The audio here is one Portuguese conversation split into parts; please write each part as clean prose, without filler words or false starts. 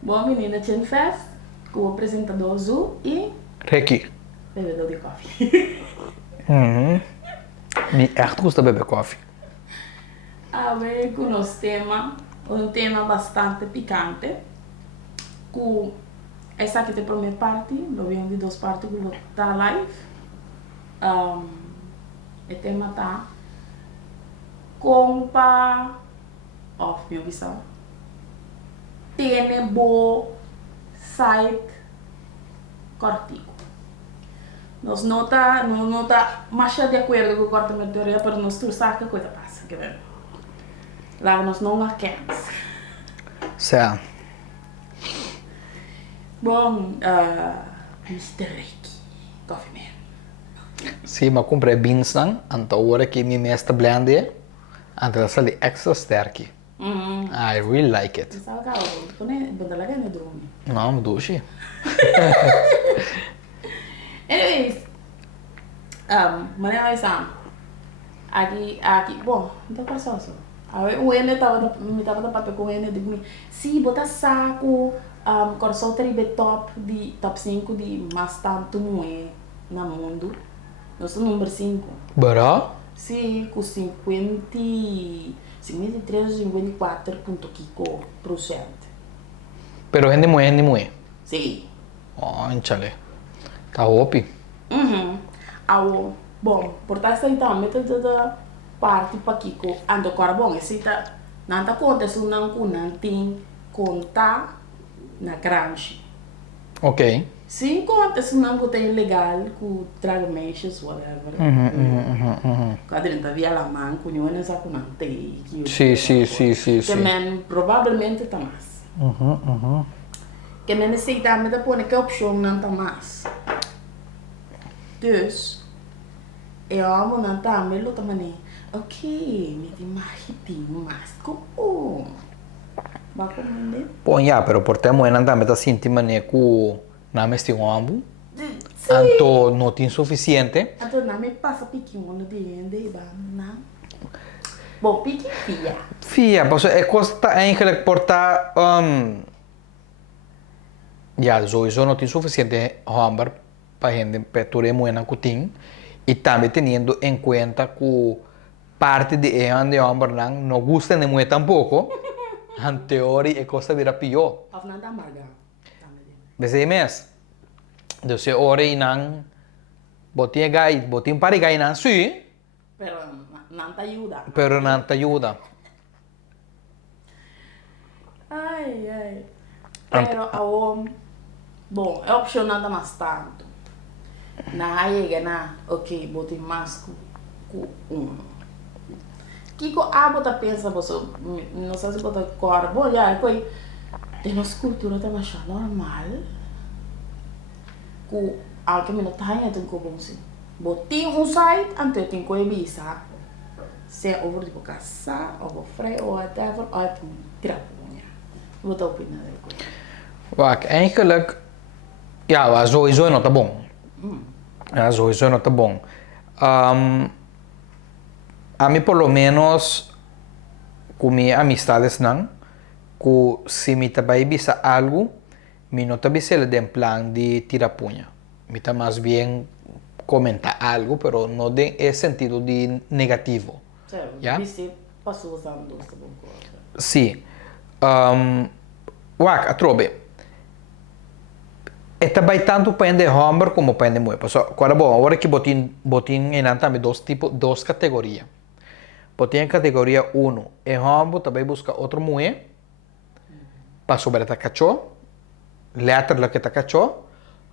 Boa menina Chen Fest, com o apresentador Azul e Ricky. bebedor de coffee. Mi echt gusta beber coffee. A ver, com o nosso tema, um tema bastante picante, com essa aqui tem a primeira parte, lo vi de duas partes que vou estar live. O tema tá compa off minha visão. Tiene bo site cortico. Nós não nota mais de acordo com o corte da teoria, para nós tu sabe que a coisa passa, quer ver? Lá nós não alcançamos. Certo. Bom, Mr. Ricky, Coffee Man. Sim, mas comprei beans não, então agora que me mesta blende, então ela sali extra sterk. I really like it. Sabe que eu vou dar lá no drone. Não, duche. Anyways, maneira essa. Aqui, bom, então passou só. O Ene me tava da papel com o Ene, digo, sim, bota saco, corso tribe top 5 de mais tanto não é no mundo. Nós somos número 5. Bora? Sim, com 53,54%. Pero gente muy. Sim. Oh, enchale. Tá opi. Bom, portanto, então, metade da parte para Kiko, ando agora bom, esse tá, não tá conta, se não tem conta na grande. Ok. Sim, conta, se não tem legal, com trago mexes, whatever. Quando ele tá via lá, man, com nenhuma não sabe não tem. Sim. Também, provavelmente tá mais. Que men aceita, mas depois que opção não tá mais. Dus, eu amo não tá, mas eu também, ok, me tem mais como. Vai comer? Pô, já, pero por te muena também tá sentindo né que na mesti ambu. Sim. Anto não tem suficiente. Então, não me passa piquinho no dia, não. Bom, pique fia. Fia, pues costa eigenlijk porta ja, sowieso não tem suficiente hamburger para gente peture muena kuting e também teniendo en cuenta que parte de ehan de hamburger não gusta de muito tampoco, en teoria costa vira pior. Of não tá amarga. Bese mes. Entonces ora inang botin pari gai nan sí, Pero não te ajuda. pero não te ayuda. Ai. Pero, bom, é opcional da mais tanto. Na aí, ok, botei mais com Kiko, bota pensa, você, não sei se bota cor, bom, já, foi, de nossa cultura tá mais normal, com algo que não tá aí, então, como assim, botei site, então tem que visa, se é over de caçar, over freio, ou whatever, ou é tirar punha. Wat opinião dele? Wacht, eigenlijk, ja, sowieso não tá bom. Ja, sowieso não tá bom. A mim, por lo menos, com minhas amistades, não, que se me vai bisa algo, me não tá bisa de plan de tirar punha. Me tá mais bem comentar algo, pero não de esse sentido de negativo. Certo, Ja? você passou usando essa boa coisa. Sì. Wak, atrobe. Esta vai tanto pende hamburger como pende mue. Paso, quando bom, agora que botin em também duas categorias. Botin em categoria 1, e hamburger também busca outro mue. Para sobre esta cachorro. Letra lá que tá cachorro.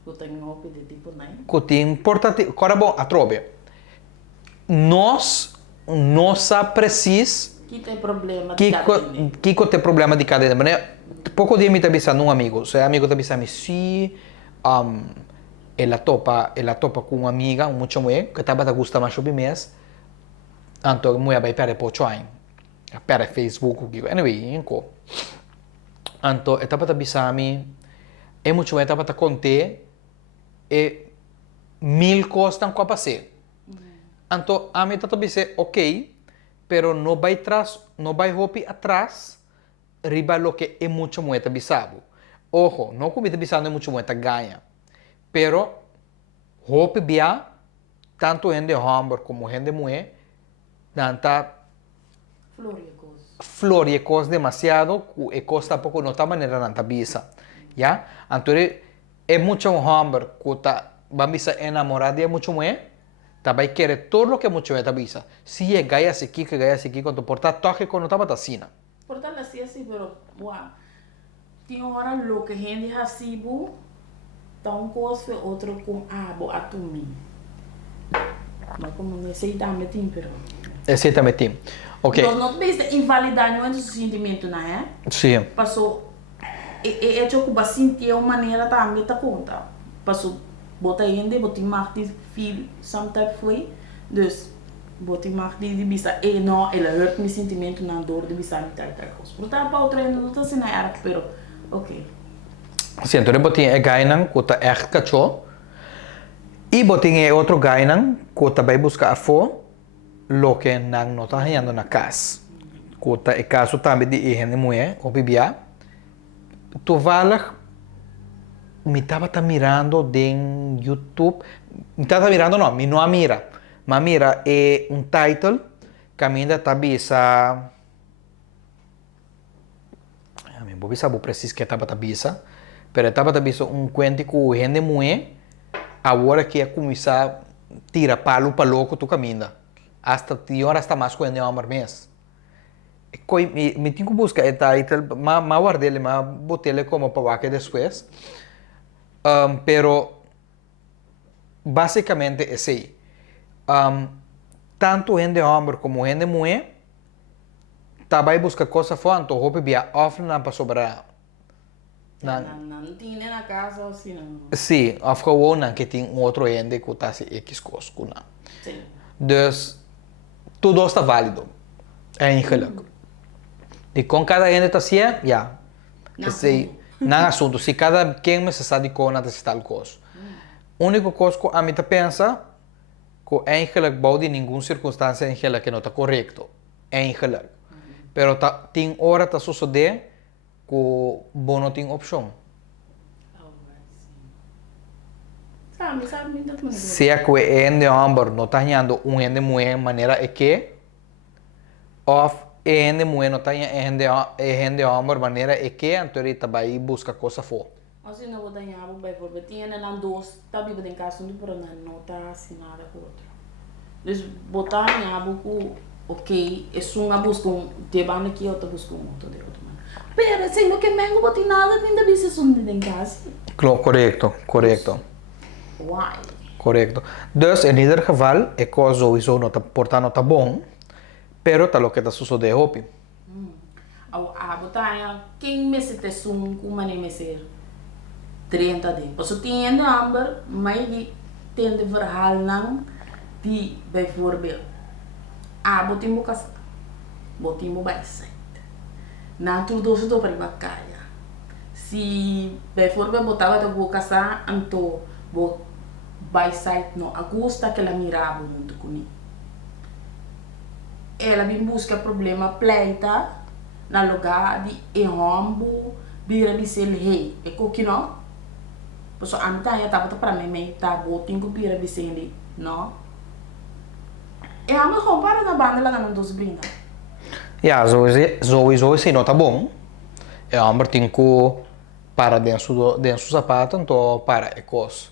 Eu tenho um hobby de tipo, né? Que tem portativo. Quando bom, atrobe. Nós precis Que tem problema de Kiko tem problema de cadena, mas pouco dia me tá avisando um amigo, se amigo tá avisando sim, ela topa com uma amiga, muito mulher, que tava a gostar mais sobre mês, então mulher vai para por join, para Facebook, anyway, inco, então ela tava a avisar me, é muito mulher tava a contar, e 1000 costas com a passei, então a mim tá a dizer, ok, pero no vai hopi atrás riba lo que é muito moeda bisabo. ojo, no que me está pensando mucho muerta ganha. Pero, hope bia, tanto gente homem como gente mulher, tanta floriecos demasiado, e costa pouco não tá maneira não tá bisa. Ya? Então, é muito homem que tá, vamos enamorar de muito mulher, tá vai querer todo o que muito mulher tá bisa. Se é gaia se aqui, quando porta toque quando tá batacina. Portanto, assim, pero, uau. Tem hora lo que gente hasibu, tá coisa outro com abo atumi. Mas como não sei também tem, pero. Exatamente. Ok. Nós não podemos invalidar nenhum dos sentimentos, não é? Sim. Passou, é que eu sentir uma maneira também tá conta. Passou, bota ainda, bota mais de feel, sometimes foi, dus bota mais de bisa, e não, ela hurt meu sentimento na dor de bisa me tal coisa. Portanto, para o treino não tá sendo era, pero, ok. Sim, então botin é gainan, que tá echt cacho, e botin é outro gainan, que tá vai buscar a fo, lo que não está ganhando na casa. Que tá é caso também de higiene mulher, ou bibia, tu valas, me estava mirando em YouTube, me estava mirando não, me não mira, mas mira é um title que ainda está bisa, me vou bisa, vou preciso que estava bisa, pero estava bisa um cuento com gente mulher, agora que é começar a tirar palo para louco tu caminha, hasta tior hasta mais com o homem mês. Me tenho que buscar o title, mas guardei, mas botei como para que depois. Pero basicamente é assim. Tanto gente homem como gente mulher também busca coisa fora, então roupa via offline não para sobrar. Não tinha na casa assim não. Sim, afgewon não que tem outro gente que está se X coisa com não. Sim. Dus tudo está válido. É ingeluk. E com cada gente está assim, já. Não assunto. Se cada quem me se sabe com nada se tal coisa. Único coisa que a mim pensa que é ingeluk bom de nenhuma circunstância ingeluk que não está correto. É ingeluk. Pero tem hora tá suceder que bom não tem opção. Sabe, ainda Se é que o ende homem não está ganhando um ende mulher maneira é que of ende mulher não está ende homem maneira é que então ele também busca coisa fora. Assim não vou dar nada para ver, tinha na dois, tá vivo em casa não por não tá assim nada com outro. Des botar nada com ok, é uma busca de banda que eu tô buscando outro de outro mano. Pero assim não que mengo botar nada ainda bisa sunde em casa. Correto. Why? Correto. Dus in ieder geval, é coisa sowieso não tá portando tá bom, pero tá lo que tá sucedendo hopi. A botar quem me se te sum com mané me ser 30 de. Posso tinha number, mas de tende verhaal não de bijvoorbeeld. Botin mo casa. Botin mo bij site. Na tudo se do para bacaya. Se bijvoorbeeld botava da boa casa anto bo by site no agosta que ela mirava muito comigo. Ela me busca problema pleita na lugar de errombo bira de ser rei é que não posso antar já tava para mim tá botinho que bira de ser não é a mesma compara na banda lá não dos brinda Ja, sowieso sim, não tá bom. É homem tem que para dentro do sapato, então para é coisa.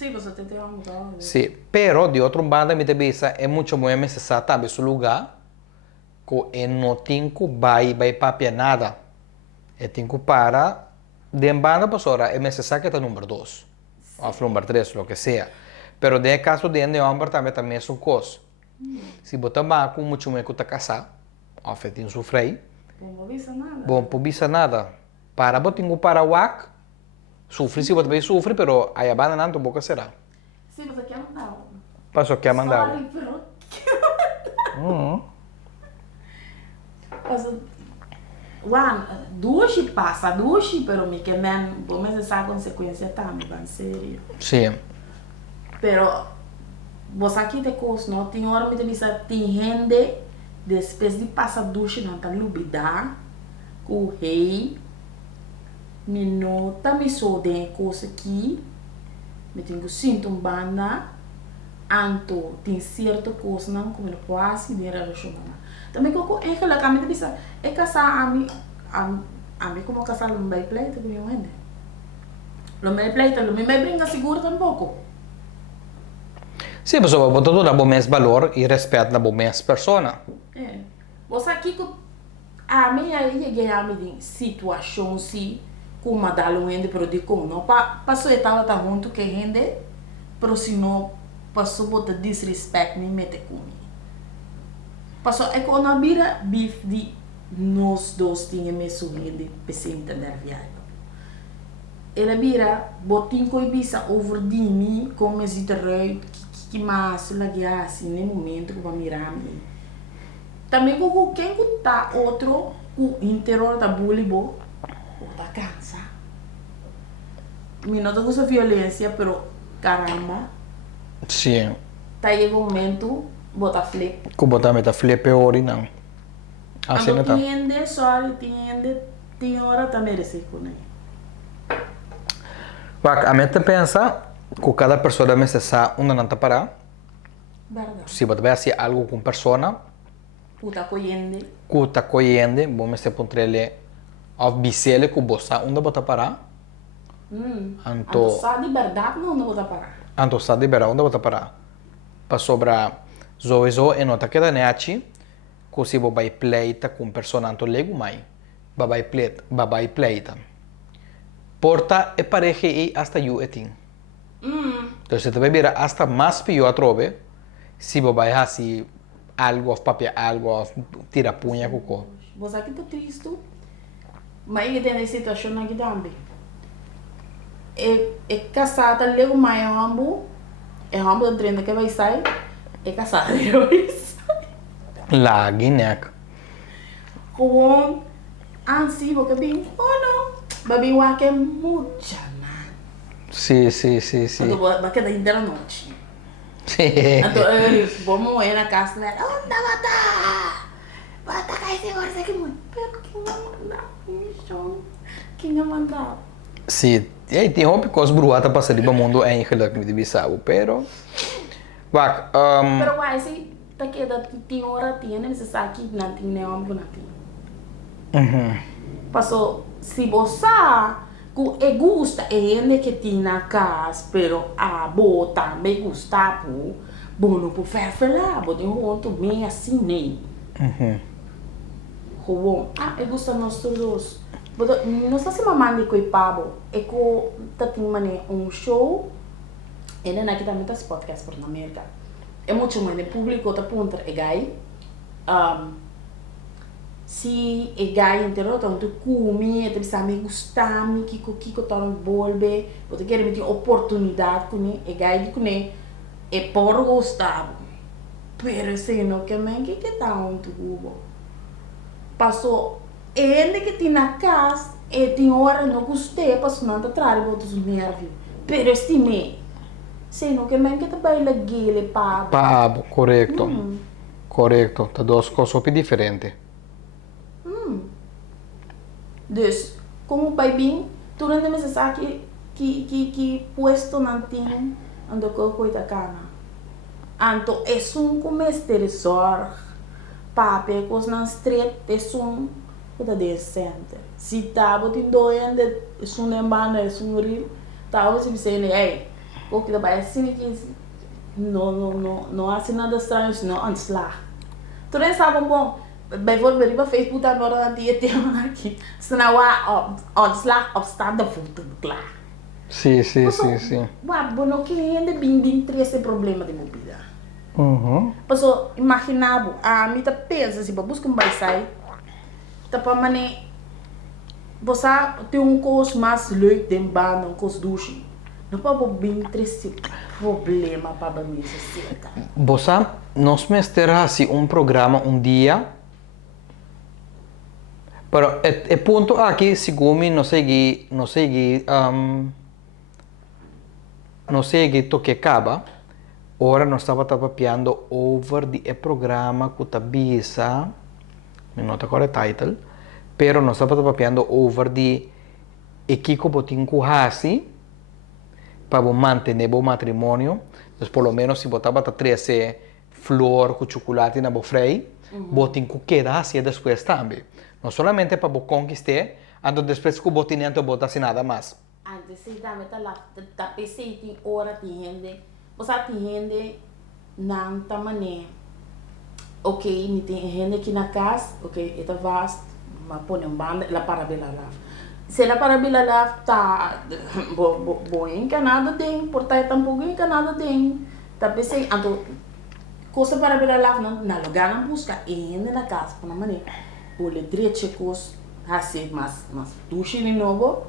sim você tem que mudar Sim, pero de outro banda me tebisa é muito mais necessário também esse lugar que não tem que vai papia nada. É tem que para de banda pastora é necessário que está número 2 ou número 3, o que seja. Pero de caso de homem também é uma coisa. Se botar mais com muito mais que está casado, ou tem sofrer, bom, por bisa nada. Para botar para o ac, sofre se botar sofre, pero aí a banda não tem boca será. sim você quer mandar Passou que a mandar. sorry pero Juan, duas passa, duas, pero me quedan, vamos essa consequência também, bem sério. Sim. Pero você aqui te coisa, não tem hora me te tem gente depois de passar duas não tá lubida, o rei, me nota, me sou de coisa aqui, me tenho sinto um banda, anto tem certa coisa não como não pode de relação também que é que lá também bisa é casar a mim como casar não vai pleito com eu ainda não vai pleito não me brinca seguro tampouco. Sì, ma soprattutto da bom valor e rispetto da bom persona. É. Você aqui que a minha aí ganhar me de situação se com uma dalo ainda para de como não passou etapa tá junto que rende pero se não passou bota disrespect me mete comigo. Passou é que na bira beef de nós dois tinha me sorrir de pessimista da viagem. Ela bira botin coi bisa over di mi como se eruit que mais lá que assim no momento que vai mirar me. Também com quem tá outro o interior da bully bo tá cansa. Me nota com essa violência, pero caramba. Sì. Tá aí um momento bota flip. Completamente flip ori não. Assim não tá. Tiende, só tiende, tem hora também receber com ele. A mente pensa que cada pessoa deve ser uma nanta para. Verdade. Se você vai fazer algo com persona, Puta coyende. que está coyende, vamos se pontrele a bisele que você onde bota para. Anto sa de verdade não bota parar. Anto sa de vera onde bota para. Para sobra zoizo e nota que da neachi, que se você vai pleita com persona anto lego mai. Vai pleita. Porta e pareja e hasta eu etin. Então se você vai ver hasta mais pior a trove, se você vai fazer algo of papel, algo of tira punha cuco. Você aqui tá triste, mas ele tem essa situação aqui também. É casada, lego mais rambo, é rambo do treino que vai sair, é casada, vai sair. Lagi nek. Com ansi, porque bem, oh não, babi wa que mucha man. Sì. Quando vai que da inteira noite. Sì. Então, vamos ir na casa dela, onde vai tá cá esse agora aqui muito. Pero quem vai mandar? Quem vai mandar? Sì, e tem hobby cos bruata passa di mundo é ingeluk mit bisau, pero Wak, Pero why si ta queda tem hora tiene se aqui não tem nenhum com Passou se você ku e gusta e ende que tem na casa, pero a bo também gusta pu, bo não pu ferfela, bo tem honto bem assim nem. E gusta nós todos. Não sei se mamãe de coi pabo, é que tá tem mané show, e nem aqui também tá podcast por na América. É muito mais público tá ponto é gai. Se é gai inteiro tá muito comi, é bisa me gostar, me que tá no bolbe, você quer me ter oportunidade com ele, é gai de com ele, é por gostar. Pero se não que men que tá muito bom. Passou ele que tem na casa, e tem hora não gostei, passou não tá atrás, botou os nervos. Pero estime, se não que men que tá baila gele pabo. Pabo, corretto. Corretto, tá duas coisas bem diferentes. Dus, como vai bem, tu não tem mais que puesto não tem onde eu cuida cana. Anto, é começo de resort, papi, coisa não street, é coisa decente. Se tá botando doendo, é lembando, é rio, tá você dizendo, ei, o que vai assim que não há nada estranho, não antes lá. Tu nem sabe bom. Bijvoorbeeld op Facebook dan worden die aqui. Se não há ontslag op staat de voeten klaar. Sì. Mas não que ainda bem ter esse problema de mobilidade. Passo imaginava a mim tá pensa se busca vai sair. Tá para mané você tem coisa mais leuk den baan, coisa douche. Não pode bem ter esse problema para mim se cerca. Você nós mesterasi programa dia. Pero el punto aquí, según no segui toque acaba, ora nós estava papiando over the programa que tabisa, não nota qual é o title, pero nós estava papiando over the e Kiko botin kuhasi para mantener o matrimônio. Então, pelo menos, se botava a 13 flor com chocolate na bofrei, botin ku quedarse depois também. Não somente para conquistar, então depois que o botin não bota assim nada mais. Antes se dá tá lá, tá pensei tem hora tem gente, você tem gente não tá mané. Ok, me tem gente aqui na casa, ok, é vasto, mas põe banda, la parabela lá. Se la parabela lá tá bom encanado tem, portanto tampouco encanado tem. Tá pensei, então coisa parabela lá na lugar na busca ainda na casa, por uma maneira, por le direito coisa assim, mas duche de novo,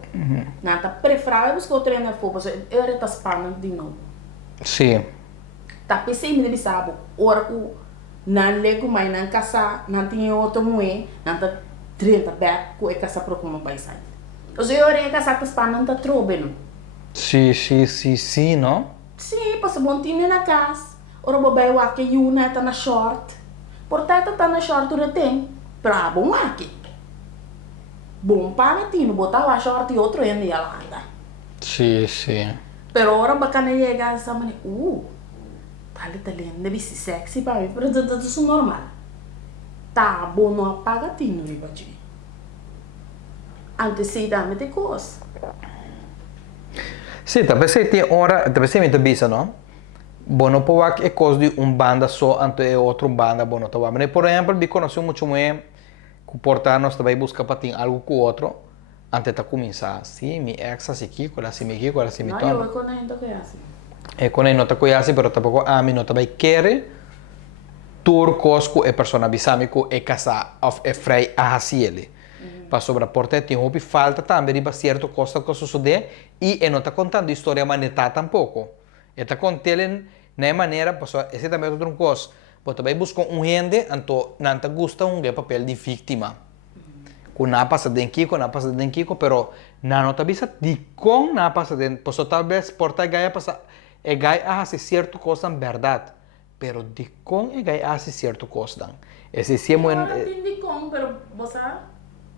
não tá preferável buscar o treino for, porque eu tá spannend de novo. Sim. Tá pensei me deve saber, ora o não lego mais não casa, não tinha outro moe, não tá 30 back com a casa para como vai sair. Os eu era casa tá spannend tá trobendo. Sim, não? Sim, passa bom tinha na casa. Ora bobai o que una tá na short. Portanto tá na short ora tem. Pra bom aqui. Bom para tino botar a short e outro ainda e ela anda. Sim. Pero ora bacana chega essa maneira. Tá lindo, deve ser sexy para mim, mas isso é normal. Tá bom não apaga tino viva de. Antes se dá mete coisa. Sim, talvez tem hora, talvez tem muita bisa, não? Bueno, pode é coisa de banda só, ante outra banda, bueno, tá bom. Por exemplo, eu conheci muito mais que portar nós também busca para ter algo com o outro, antes de começar. Sim, mi ex assim Kiko, assim me Kiko, assim me toma. Não, eu conheço que é assim. É quando ele não te conhece, mas também a mim não também quer turcos com a pessoa bisâmico e casar é frei a ele. Para sobreportar tem hobby falta também de certo coisa que sucede e não está contando história maneta tampouco. Está contando na maneira, pessoa, esse também é outra coisa. Mas também busca gente, então não te gusta papel de vítima. Com não passa dentro Kiko, pero não te avisa de como não passa dentro. Pessoa talvez porta gaia passa é gaia hace certo coisa verdade, pero de como é gaia hace certo coisa. Esse sim é muito. Não entendi como, pero você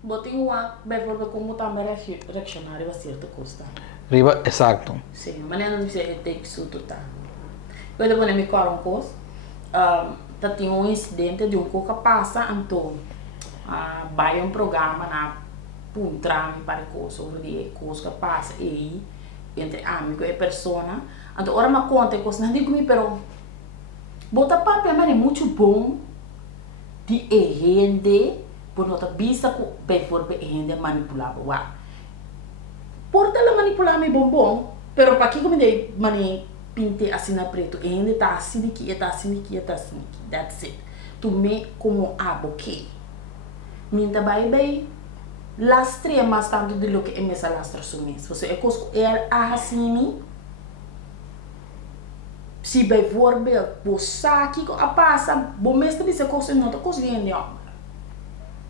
botem o ar, bem como também reaccionário a certa coisa. Riba, exato. Sim, mas não sei ter que isso tá. Eu depois me coro coisa. Tá tinha incidente de coca passa, então vai programa na puntrame para coisa sobre coisa que passa e entre amigo e persona. Então ora me conta coisa, não digo me pero bota papel mas é muito bom de rende por nota bisa com bem for bem rende manipulável. Porta la manipular me bom, pero para que como dei mani pinte assim na preto, ainda tá assim aqui, tá assim aqui, tá assim aqui. That's it. Tu me como aboque. Minta bem lastre mais tanto de lo que é mesa lastra sumis. Você é coisa é assim se bem for bem, você aqui a passa, bom mestre diz coisa não tá conseguindo ó.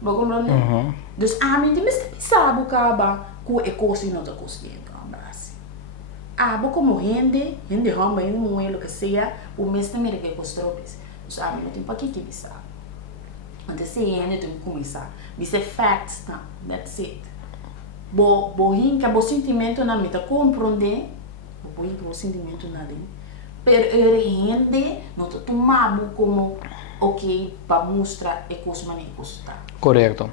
Vou compreender. Dus mim tem mestre sabe caba ku e coisa não tá conseguindo. Vou como rende rama em lo que seja, o mestre me que costou isso. Dus mim não tem para que bisa. Antes se rende tem que começar. Bisa facts, tá? That's it. Bo hinca bo sentimento na meta compreender, bo hinca bo sentimento na dentro. Per rende não tá tomado como ok para mostrar e coisa maneira costa. Correto.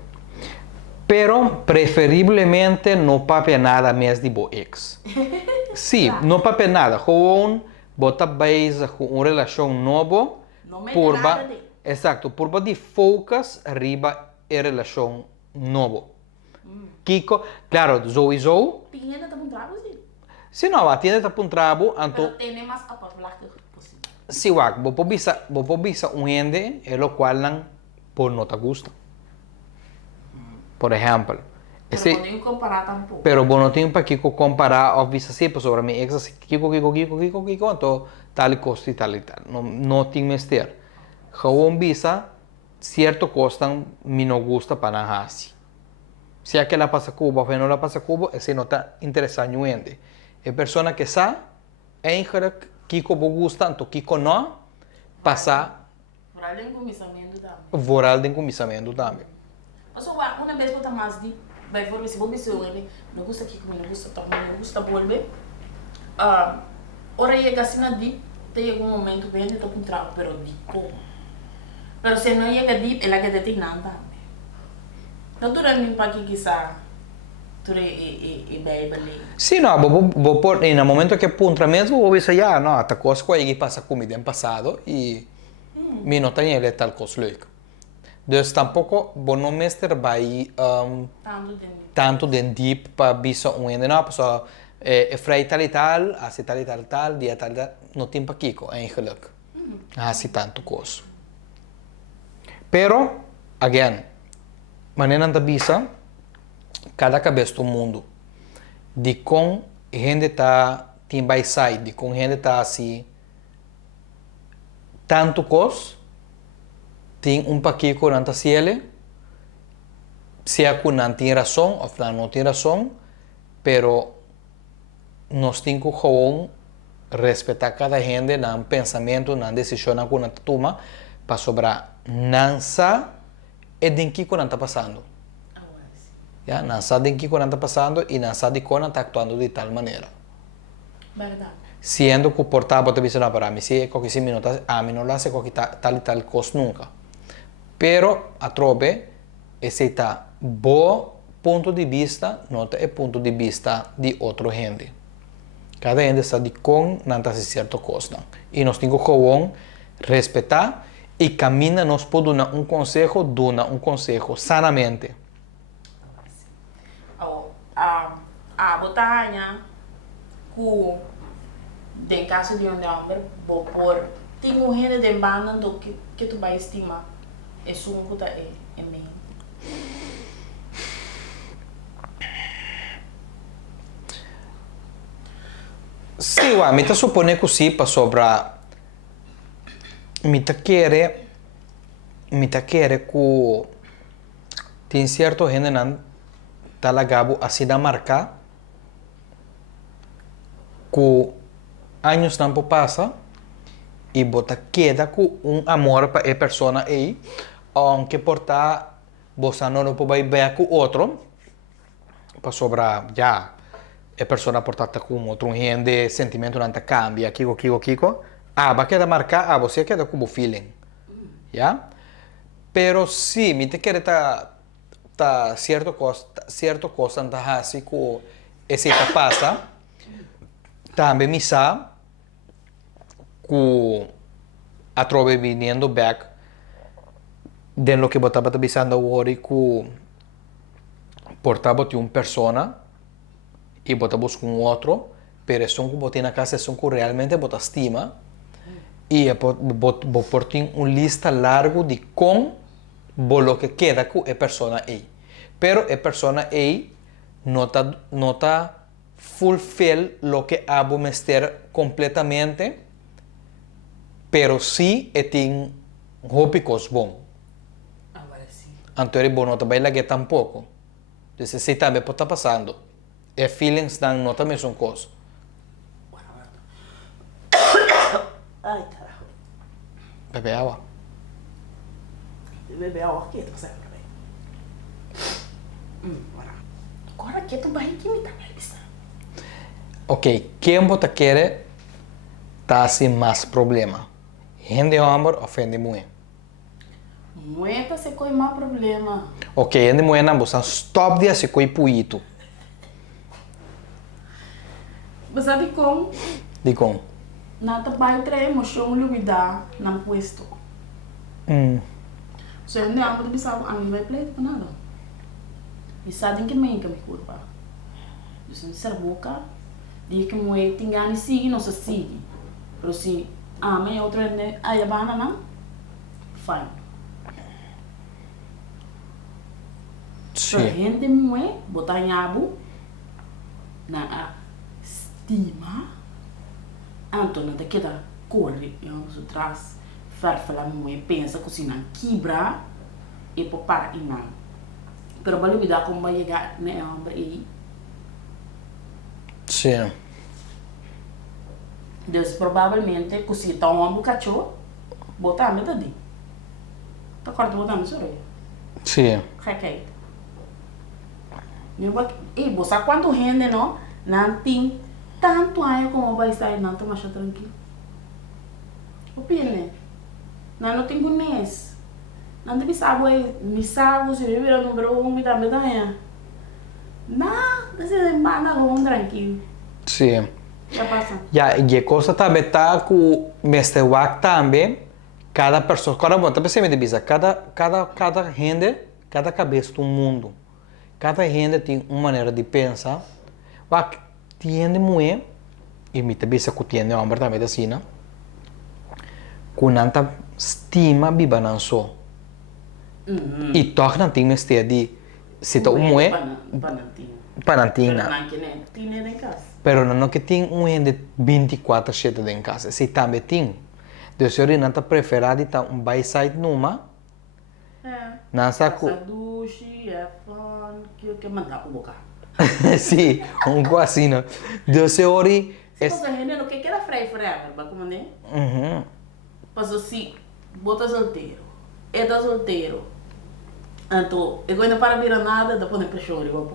Pero preferivelmente não pape nada mais de bo ex. Sim, não pape nada. Gewoon bota base com uma relação nova. Não me nada de. Exato, por de focus arriba a relação nova. Kiko, claro, Zoe. Tinha tá bom trabalho sim. Se não, tiene tá um trabo, Pero tem mais a falar que possível. se wak, vou pobisa gente, é o qual não por não te gusta. Por exemplo, Pero não tenho comparar tampouco. pero bom não tenho para Kiko comparar ou visa sempre sobre mim, ex assim, Kiko, então tal costa e tal e tal. Não tenho mestre. Gewoon visa certo costa me não gusta para nada assim. Se aquela passa Cuba ou não passa Cuba, esse não está interessado em gente. É pessoa que sabe, eigenlijk Kiko gusta, então Kiko não passa Voral de comissamento também. voral de comissamento também. Mas uma vez botar mais de Vai for se bobi se ele não gusta aqui comigo, não gusta tomar, não gusta volver. Ora chega assim na di, tem algum momento que ele toca um trago, pero di como. Pero se não chega di, ela quer ter nada. Não tu não me pagi quizá, tu é bem ali. Sì, no, nel momento che punta mesmo, vuoi dire, ja, no, ta cosa qua che passa comida in passato e mi non taglie tal cosa leuk. Dus tampoco, non mester bij tanto den diep pa bisa un no, so vrij tal e tal, asi tal e tal tal, dia tal tal, no tempo kiko eigenlijk. Asi tanto cos. Pero, again, manera da bisa, cada cabeça do mundo. De com gente tá tem by side, de com gente tá assim tanto cos, tem paquete nanta ciele, se a não tem razão ou não tem razão, pero nós temos que gewoon respeitar cada gente, na pensamento, na decisão que não toma, para sobrar nansa e de que não está passando. Ya, não sabe de que está passando e não sabe de como está actuando de tal maneira. Verdade. Sendo que o portátil te dice, no, para mí sí, qualquer 5 minutos, a mí no lo hace tal y tal cosa nunca. Pero, a trobe, esse está bom ponto de vista, não é ponto de vista de outra gente. Cada gente está de com não está certa coisa. E nós temos que respeitar e caminhar, nós podemos dar um conselho sanamente. A botanha, de caso de onde homem, vou por tem gente de banda do que tu vai estimar. É só um puta é meio. Sì, guarda, mi suppone così per sopra mi chiede che tem certo gente non talagabo assim da marca que anos não passa e bota queda com amor para a pessoa aí, aunque porta você não pode ver com outro, para sobrar já a pessoa portada com outro gente, sentimento não cambia, kiko, vai queda marcar, você queda com o feeling, já? Pero sim, me te quer certo coisa não assim que esse passa, também me sabe que a trove viniendo back de lo que botava avisando agora que portava de uma persona e botava com outro, pero são que botem na casa são que realmente bota estima e portem lista largo de com lo que queda com a persona aí. Pero a persona aí nota fulfill lo que abo mester completamente, pero sí tem hópicos bom. Agora sim. Então é bom não também lá que tampouco. Então se também pode estar passando. E feelings não também são coisas. Ai, carajo. Bebe água. Beber água aqui, tá certo, bora. Agora que tu vai aqui me tá mais. Ok, quem você quer tá sem mais problema? Gente homem ou gente mulher? Mulher tá se coi mais problema. Ok, gente mulher não você stop de se coi puito. Mas sabe como? De como? Nada vai ter emoção lubida na puesto. So hindi ako bisa a mim vai play pa nada. E sabe que me curva. Então ser boca, de que moe tingani sigue não se sigue. Pero se a mim outra né aí bana não. Fine. So gente moe botar nhabo na a estima. Antônio da queda corre e vamos atrás. Falar moe pensa que se não quebra e por para e não. Pero vai lidar como vai chegar né homem aí. Sim. Dus provavelmente così tá um homem cachorro botar metade. Tá corto botando só aí. Sim. Requei. Você sabe quanto gente, não? Não tem tanto ano como vai sair, não, mas tranquilo. Opine. Não tem conhece. Não tem sabe, me sabe, se eu virar número 1, me dá medalha. Não, você manda com tranquilo. Sim. Já passa. Ja, e a coisa também está com Mr. Wack também. Cada pessoa, cada bom, também se me diz, cada gente, cada cabeça do mundo. Cada gente tem uma maneira de pensar. Wack, tiende muito, e me também se tiende homem também assim, né? Com tanta estima viva não só. E toque não tem mistério de se tu muito panantina. Pero não que tem um gente 24/7 em casa. Se também tem, Deus eu não tá preferado tá um by-side numa. Não sabe. Passa duche, é fun, que mandar o boca. Sim, um coisa assim, não. Deus eu ori. Se você rendendo, o que era freio forever, vai como né? Passou se bota solteiro, é da solteiro. Então, eu ainda para virar nada, depois nem para chorar, vamos.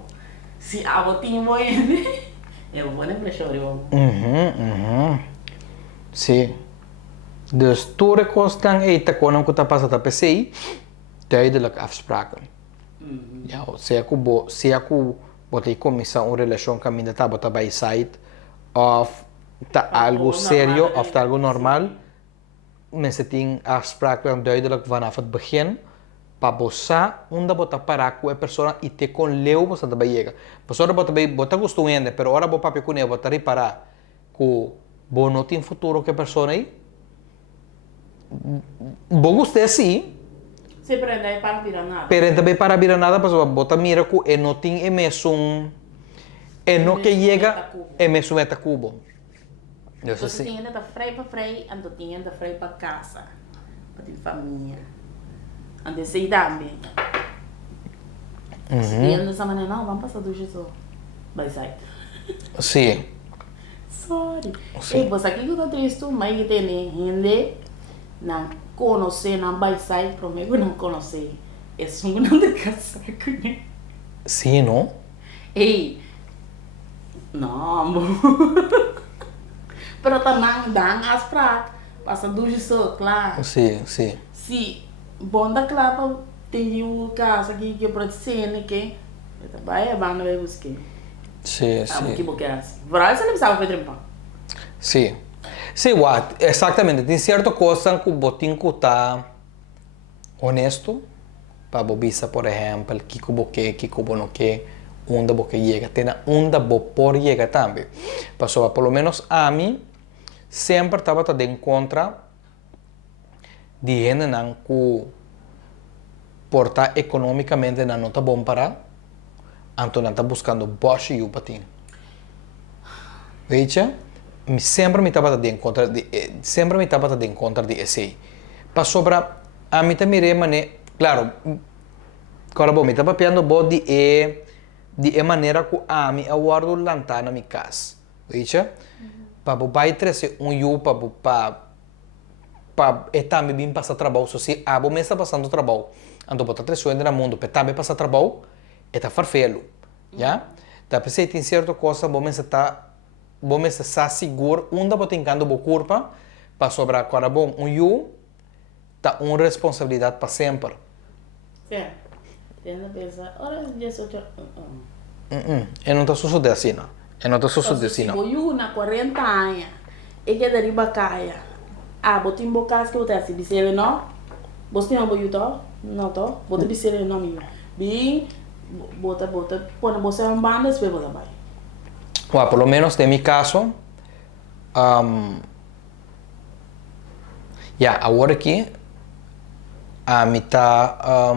Se a botinha moendo, eu vou nem para chorar, vamos. Sim. Dus toen ik constant eten kon, ik dat pas dat PC duidelijk afspraken. Ja, se aku botei começar uma relação com a minha tá bota by side of tá algo sério of tá algo normal. Mensen tem afspraken duidelijk vanaf het begin. Para você, onde bota parar com a pessoa e te com leu você da chega. Pessoa bota gosto ainda, pero ora bo papi com ele bota reparar que bo não tem futuro que a pessoa aí. Bo gostei sim. Se prende para virar nada. Pero também para virar nada, pessoa bota mira que e não tem emissão. E não que chega emissão eta cubo. Eu Você sei. tem ainda freio para freio, ando tem ainda freio para casa, para ter família. Ande sei também. Se tem dessa maneira, não, vamos passar do Jesus. Vai sair. Sim. Sorry. Sim. E você aqui que eu triste, mas que tem gente não conhecer, não vai sair, prometo não conhecer. É só não de casar com ele. Sim, não? Ei, não, amor. Pero também dá as pratas. Passa do Jesus, claro. Sim, sim. Se bom da clapa tem um caso aqui que pode ser, né, que vai é banda vai buscar. Sim, Ah, que sim. boqueras. Vai você não precisava fazer trempa. Sim. Sim, what? Exatamente. Tem certa coisa que o botinho está honesto. Para bobisa, por exemplo, que o que o não quer, onde o que chega. Tem onde o por chega também. Passou, pelo menos a mim, sempre estava de contra de gente não que porta economicamente não está bom para, então não está buscando boche e o patinho. Veja? Sempre me estava de encontrar de esse. Para sobra a mim também me claro, agora bom, me estava pensando de maneira que a mim eu guardo lanterna na minha casa. Veja? Para o pai trazer eu para também bem passar trabalho, se a bom está passando trabalho, então botar três coisas no mundo, para também passar trabalho, está farfelo, já? Tá pensei tem certa coisa, bom está seguro, onde botar encando o corpo, para sobrar agora bom, eu tá uma responsabilidade para sempre. Certo. Tendo a pensar, ora, Jesus, Eu não estou sucedendo assim, não. Eu não estou sucedendo assim, não. se eu na 40 anos, e que deriva caia. Ah, botem bocas que eu tenho assim, bisele não? Você não boiu to? Não to? Bota bisele não meu. Bem, bota, quando você é um banda, você vai botar. Well, pelo menos no meu caso, agora aqui, a mim tá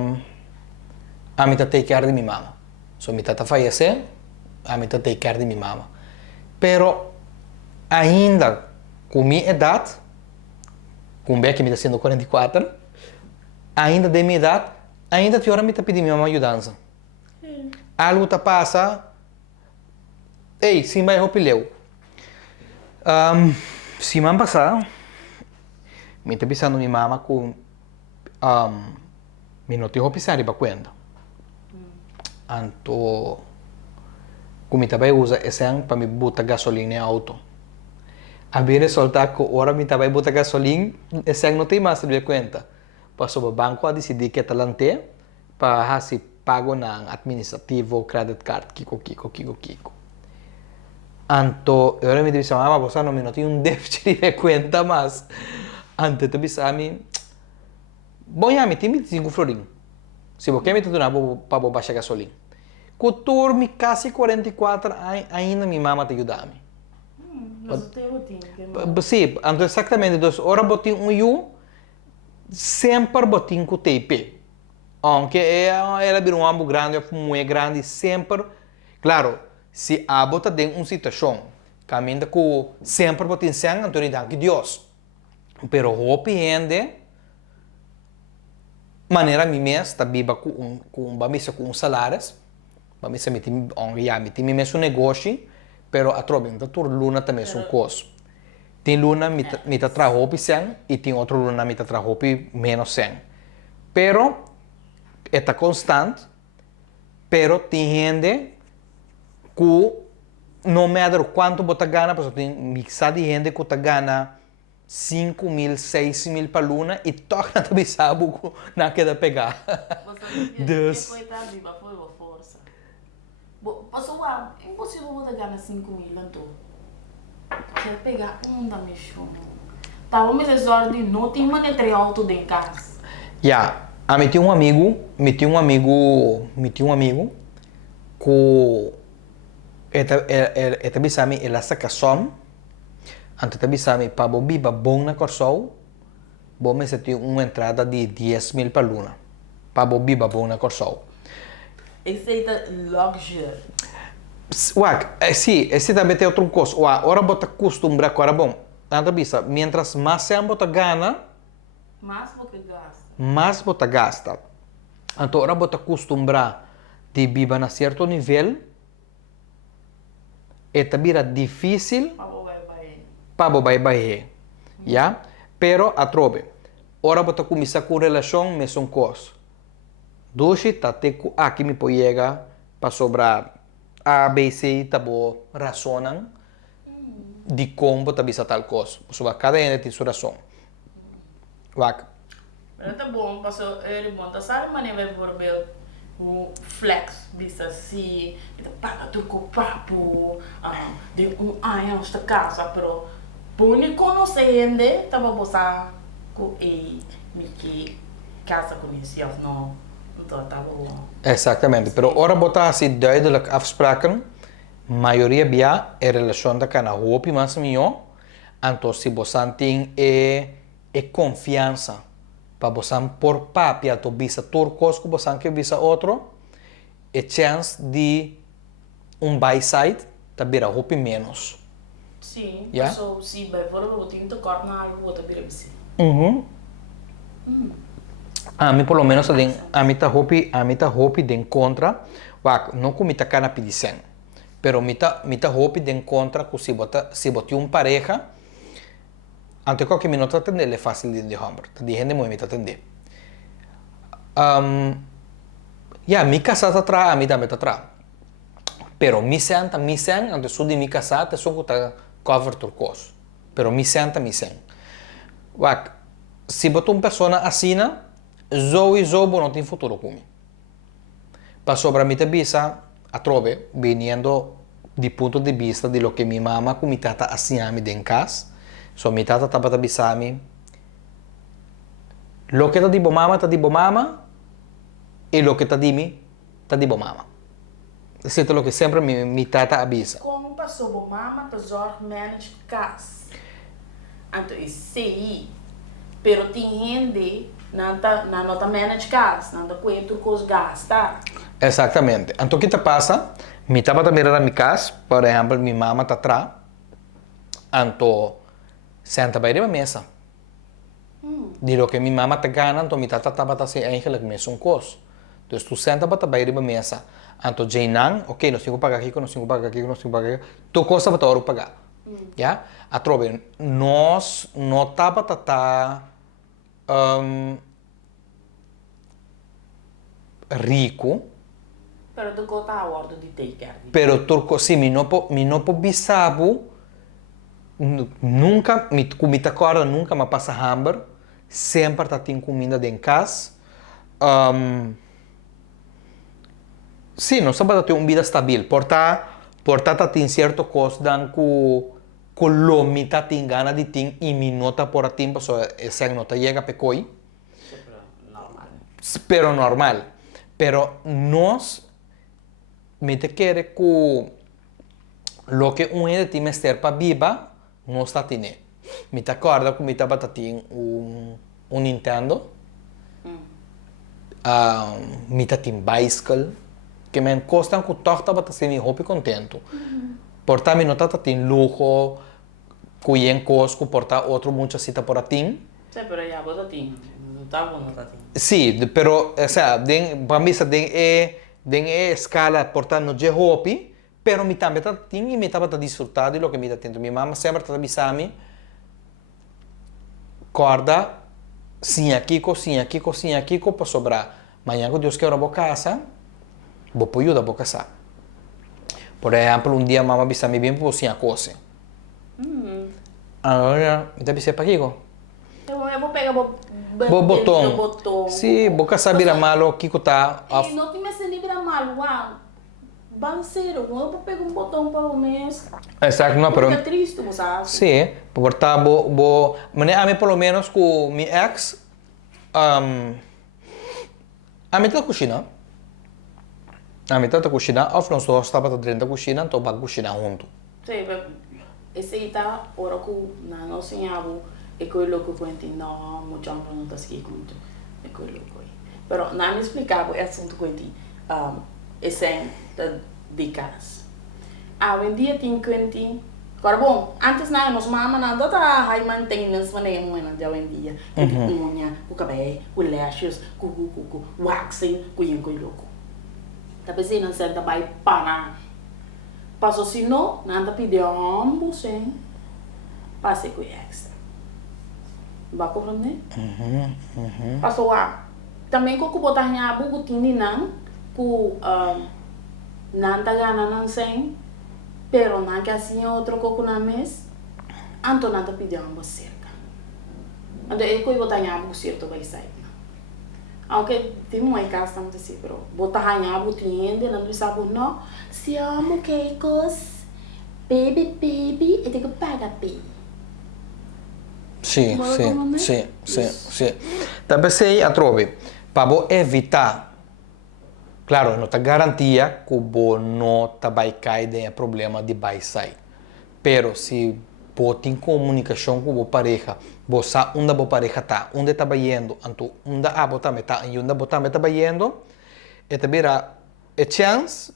take care de minha mama. So, minha tá falecendo, a mim tá take care de minha mama. Pero, ainda, com minha idade, com bem que me está sendo 44, ainda de minha idade, ainda tem hora me tá pedindo minha ajudança. Algo tá passa, ei, sim vai ropileu. Semana passada, me está pensando minha mama com me não tem roupisar para conta. Anto como também usa esse ano para me botar gasolina em auto. A mim resulta que agora me também botar gasolina, esse ano não tem mais, se conta. Passou o banco a decidir que talante para se pago na administrativo, credit card, kiko. Anto, agora me dice, ah, mas não tenho um déficit de conta mais. Antes tu bisa mim, bom, já me tem 25 florin. Se você me tentar para baixar gasolina. Couture me quase 44 ainda minha mama te ajuda me. Mas eu tenho rotina. Sim, então exatamente, então, ora botin eu sempre botin com tape. Aunque ela vira um ambo grande, muito grande, sempre, claro, se a bota tem uma situação, caminha com sempre botin sem, então ele danke Deus. Pero hopi gente, maneira mi mes, tá biba com bamisa com salários, bamisa mi tim mi mes um negócio, pero a trobin da tur luna também são coisas. Tem luna mi tá tra hopi sem e tem outro luna mi tá tra hopi menos sem. Pero está constante, pero tem gente que não matter quanto bota gana, porque tem mixada de gente que tá gana 5.000, 6.000 para luna e toca na bisabu ko na queda pegar. Deus. Coitado, viva foi uma força. Pessoal, é impossível botar ganhar 5.000 então. Quer pegar da mexão. Tava me dizendo de não tem maneira alto de casa. Já, a me tinha um amigo que eta bisami ela saca som. Antes também sabe, para o biba bom na Corsol, bom me tem uma entrada de 10.000 para luna. Para o biba bom na Corsol. Esse é luxury. Sim, esse também tem outro custo. Ora bota costume agora bom. Antes bisa, mientras mais se bota gana, mais bota gasta. Então ora bota costume de biba na certo nível, é também difícil. Para vai, ya? Pero atrobe. Ora bota começar com relação me são cos. Doce tá te aqui me poiega para sobrar A, B, C tá bo razonam de como tá bisa tal cos. Sobre cada gente tem sua razão. Wak. Mas tá bom, passou ele monta sabe maneira vai ver o flex bisa assim, kita paga tudo com papo, de ano esta casa, pero Puni conhecendo, tava bossa com e que casa conhecia não, então tava bom. Exatamente, pero ora botar assim duidelijk afspraken, maioria bia é relação da cana hopi mas melhor, então se você tem confiança para você por papia to bisa turcos que você quer bisa outro, chance de buy side tá vira hopi menos. Sim, yeah? So se vai fora eu tenho que tocar na água outra vira bisi. A mim pelo menos a mim tá hopi de encontra, não como tá cana pedicen, pero me tá hopi de encontra que se bota pareja, ante qualquer minuto atender é fácil de hombre, tá de gente muito atender. Mi casa tá atrás, a mim também tá atrás. Pero mi senta, ante su de mi casa, te sou que cover turcos. Pero mi senta. Se botar uma pessoa assina, Zoe não tem futuro comigo. Para sobre mim, bisa, a trove, viniendo de ponto de vista de lo que mi mamá com mi tata assinami em casa. So, mi tata estava bisami, lo que tá di bo mama, e lo que tá di mi, tá di bo mama. Isso é o que sempre mi tata avisa. Como passou bo mama, tá zorg manage casa. Então, sei, pero tem gente na nota manage casa, não tá quanto cos gasta. Exatamente. Então, o que te passa? Mi tata também era mi casa, por exemplo, mi mama tá atrás. Então, senta para a mesa. De lo que mi mama tá ganhando, então mi tata estava assim, eigenlijk mesmo coisa. Então, tu senta para a mesa. Então, Jainang, ok, nós temos que pagar aqui, nós temos que pagar aqui. Tu costa para ouro pagar. Ya? A trove, nós não estava rico, Pero tu kota a bordo di take care. Pero turco, sim, mi não po bisabu, nunca, me acorda, nunca me passa hamburger, sempre tá tem comida dentro de casa. Sim, não sabe ter uma vida estável, porta tá tem certo coisa dan ku lomi tá tem gana de tem e me nota por tempo, so essa nota chega pecoi. Normal. Pero normal. Pero nós me te quer que lo que um é de ti mester para viva, não está tendo. Me te acorda que me estava tendo um Nintendo, me te tem bicycle, que me costam que toch estava sendo hobby contento. Porta me não está tendo luxo, que em cosco, porta outro muita cita por ti. Sì, però ja, bota tin. Tavo não tá tin. Sì, però para mim den escala porta no je hobby, pero mi também tá tinha me tava desfrutar de lo que me tá tendo. Minha mamãe sempre tá avisando corda, sim aqui, para sobrar. Amanhã que Deus quer a casa, vou pôr ajuda a casa. Por exemplo, dia mamãe avisa-me bem para sim a coisa. Agora, me tá avisando para aqui, Eu vou pegar Bo botão. Sim, boca sabe a malo, Kiko tá. E não tem mais livre a malo, uau. Banceiro, eu vou pegar botão para o mês. Exato, não, pero. Fica triste, você sabe? Sim, porque mas a mim pelo menos com minha ex, a mim tá cozinha. A mim tá cozinha, ou nós dois estava dentro da cozinha, então vai cozinhar junto. Sim, esse aí tá, ora que não sonhava. E quello che quindi no, molto non sta schicando, è quello che. Però non mi spiegavo, è assunto quindi, essendo di casa. Un dia tin quindi, agora bom, antes não, nós mamãe não dá high maintenance, mas nem uma já um dia, com unha, com cabelo, com lashes, com waxing, com isso, com louco. Tá pensando não senta vai para. Passou se não, não tá pedindo, sim, passe com extra. Vai compreender? Passou a. Também com o botar em abu, o tini não, com não tá ganhando não sem, pero não que assim outro coco na mesa, então não tá pedindo cerca. Então ele coi botar em abu certo vai sair. Aunque tem uma casa também assim, pero botar em abu tiende, não sabe não. Se amo keikos, baby, e tem que pagar baby. Sì. Da pensei a trovi, para evitar, claro, não está garantia que você não vai cair em problema de baixar. Pero se você tem comunicação com a pareja, você sabe onde a pareja está, onde está indo, então onde a você também está e onde você também está indo, e vira a chance,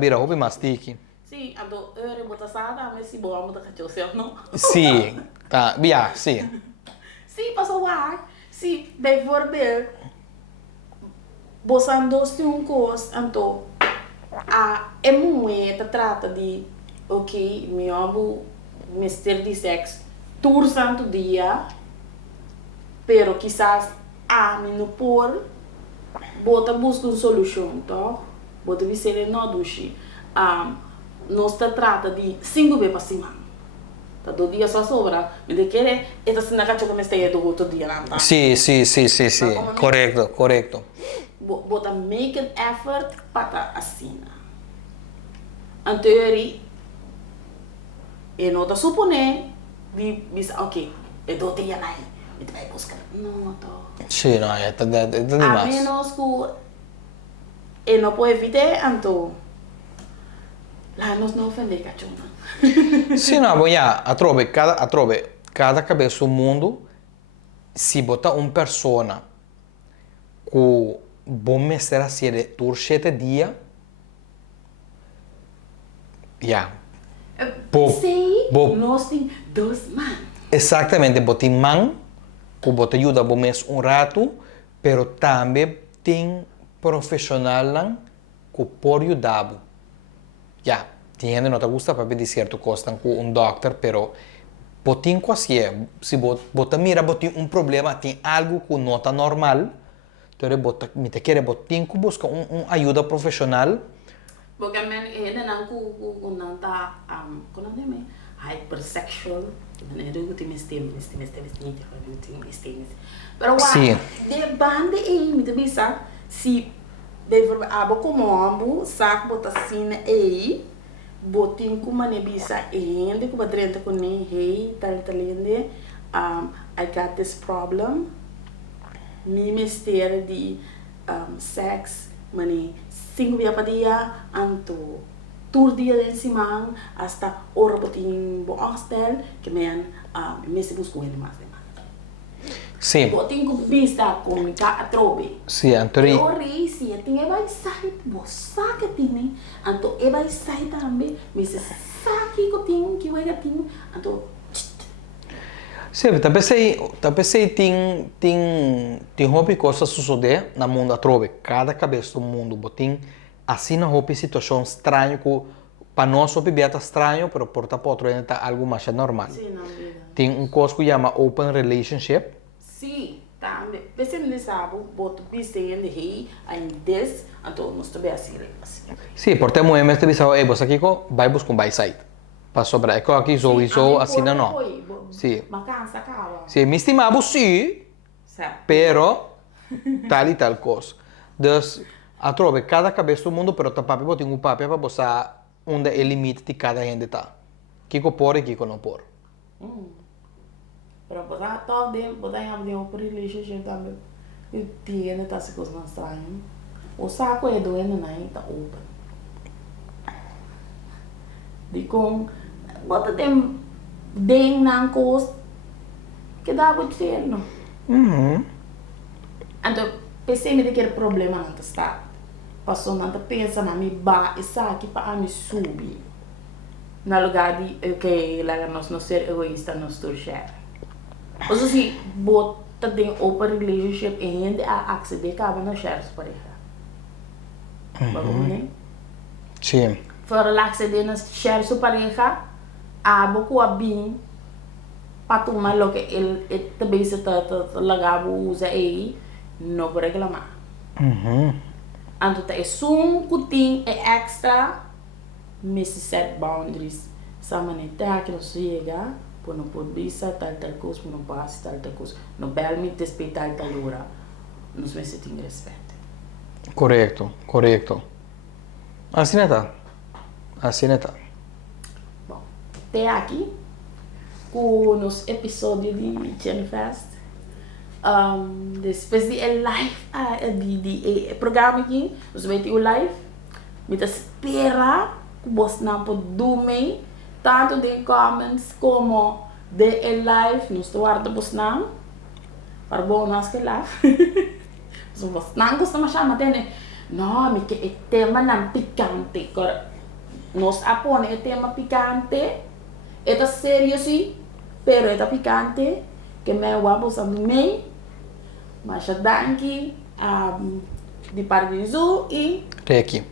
vira hobby mastique. Sì, então eu botar sada, mas se boa botar cachorro, não? Sim, tá, via, sim. Sim, passou lá. Sim, deve ver. Bosando-se coisa, então é muito trata de, ok, meu amo, mister de sexo, todo santo dia, pero quizás a mim não por, bota busca uma solução, tá? Bota visser não dushi. Nós trata de 5 vezes para cima. Tá 2 dias só sobra. Me de querer, esta cena que eu me estou do outro dia lá, tá? Sim. Correto. Bota make an effort para assim. Anterior, eu não tá supondo de ok, eu dou dia lá, eu vai buscar. Não, tô. Sim, não, é A demais. menos que eu não posso evitar, então lá nós não ofender cachorro. Sim, não, bom, a trove, cada cabeça do mundo, se botar uma pessoa que bom mestre a ser por 7 dias, Sim, nós temos 2 mãos. Exatamente, botar mão, que botar ajuda bom mês rato, pero também tem profissional que pode ajudar. Tem gente que não gosta para pedir certo coisa com doctor, pero botin quase se bota mira botin problema, tem algo que não está normal, Então, me te quer botar que busca ajuda profissional. Porque a men não não tá quando é hypersexual, né? Eu tenho pero Sim. de bande me te bisa se de abo como ambo saco botar assim aí botin como ne bisa ainda que badrenta com nem hey tal lende I got this problem me mistério de sex mani 5 dias per dia anto tour dia de semana hasta hora botin bo hostel que men me se busco ele mais de Sim. botin com vista com a trobe Sim, Antori. ori se tem e vai sair bossa que tem anto e vai sair também me se saque que vai tem anto Sim, talvez tem hobby coisas suceder na mundo a trove. Cada cabeça do mundo botin assim na hobby situação estranha que para nós hobby beta estranho, pero por ta outro ainda tá algo mais normal. sim não vida Tem coisa que chama open relationship. sim também você não sabe boto vista ainda aí and this anto nós também assim Sim, por ter mulher te bisa, você aqui vai buscar um site. Para sobrar, aqui sou assim não. Sim. Macança acaba. Sim, me estimava sim, Certo. pero tal e tal coisa. Dus, a trove cada cabeça do mundo, pero ta papi botin um papi para você onde é o limite de cada gente tá. Kiko por e Kiko não por. Pero botar todo de botar em um relationship também. E tiene tá se coisa não estranho. O saco é doendo na tá open. De com bota tem ding nang coisa que dá muito certo. Então, pensei me que problema não está. Passou não pensa na me ba essa aqui para me subir. Na lugar de que lá nós não ser egoísta nós torcer. Ou se bota tem open relationship e ainda a acceder cá na share para ela. Né? Sim. Fora lá acceder na share pareja, a boco a bem para tomar lo que ele também se tá lagabo usa aí não por reclamar. Anto tá é sum kuting é extra miss set boundaries sama ne tá que não chega por não pode bisa tal coisa por não passa tal coisa não belme respeitar tal hora nos meses tem respeito. Correto. Assim é tá. Bom, até aqui com nos episódios de Genfest. Depois de live, de programa aqui, nós vamos ter o live. Me espera que você não pode dormir, tanto de comments como de live, nós guardamos não, para bom nós que lá. Você não gosta mais chamar de não, me que é tema não picante, nós apone é tema picante, é sério sim, pero é picante, que me vamos a mim. Mas danke de parte de Zu e Até aqui.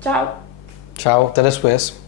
tchau. Tchau, até depois.